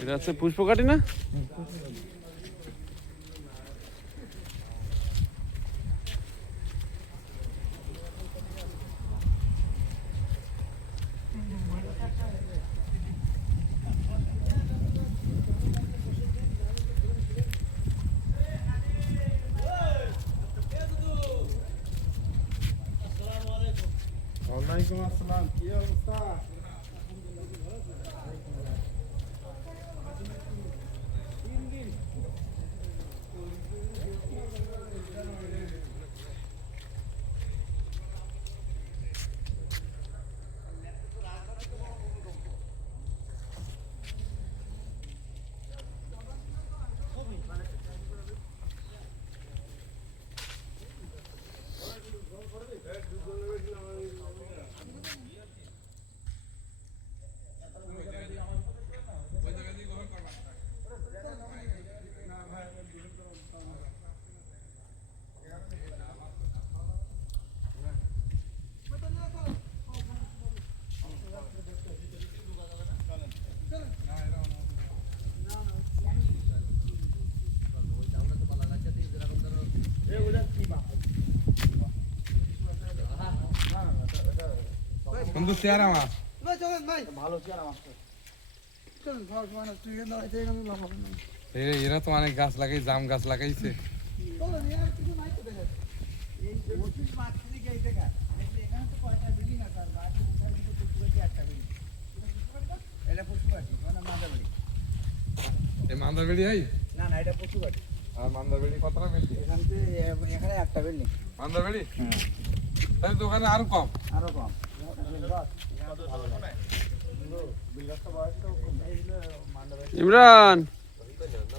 এটা হচ্ছে পুষ্পকাঠি না? ওয়ালাইকুম আসসালাম, কি অবস্থা? বন্ধু চেহারা মাছ ভালো চেয়ার আমার এরা তো অনেক গাছ লাগাই, জাম গাছ লাগাইছে। এই মান্দারবেড়ি আই না না, এটা পশুবাড়ি। আর মান্দারবেড়ি কতটা বিল্ডিং? এখানে একটা বিল্ডিং। মান্দারবেড়ি তাই দোকানে আরো কম। আরো কম। ইমরান,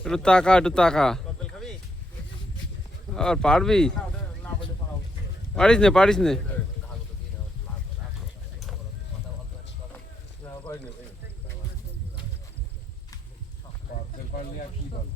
একটু তাকা, একটু তাকা। আর পারবি? পারিস না, পারিস না। পারলে আর কি বল।